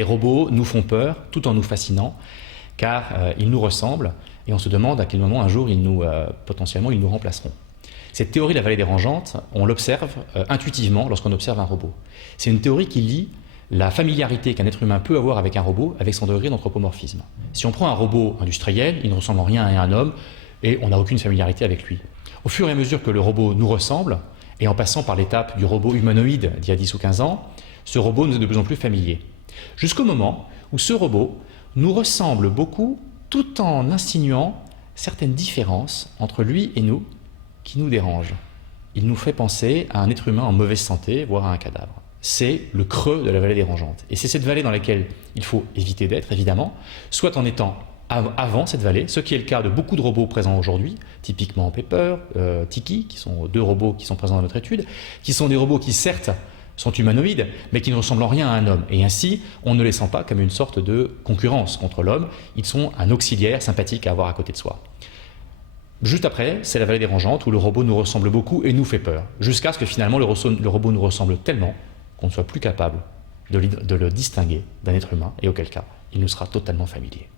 Les robots nous font peur tout en nous fascinant, car ils nous ressemblent et on se demande à quel moment un jour potentiellement ils nous remplaceront. Cette théorie de la vallée dérangeante, on l'observe intuitivement lorsqu'on observe un robot. C'est une théorie qui lie la familiarité qu'un être humain peut avoir avec un robot avec son degré d'anthropomorphisme. Si on prend un robot industriel, il ne ressemble en rien à un homme et on n'a aucune familiarité avec lui. Au fur et à mesure que le robot nous ressemble, et en passant par l'étape du robot humanoïde d'il y a 10 ou 15 ans, ce robot nous est de plus en plus familier. Jusqu'au moment où ce robot nous ressemble beaucoup tout en insinuant certaines différences entre lui et nous qui nous dérangent. Il nous fait penser à un être humain en mauvaise santé, voire à un cadavre. C'est le creux de la vallée dérangeante. Et c'est cette vallée dans laquelle il faut éviter d'être, évidemment, soit en étant avant cette vallée, ce qui est le cas de beaucoup de robots présents aujourd'hui, typiquement Pepper, Tiki, qui sont 2 robots qui sont présents dans notre étude, qui sont des robots qui certes sont humanoïdes, mais qui ne ressemblent en rien à un homme. Et ainsi, on ne les sent pas comme une sorte de concurrence contre l'homme, ils sont un auxiliaire sympathique à avoir à côté de soi. Juste après, c'est la vallée dérangeante où le robot nous ressemble beaucoup et nous fait peur, jusqu'à ce que finalement le robot nous ressemble tellement qu'on ne soit plus capable de le distinguer d'un être humain, et auquel cas, il nous sera totalement familier.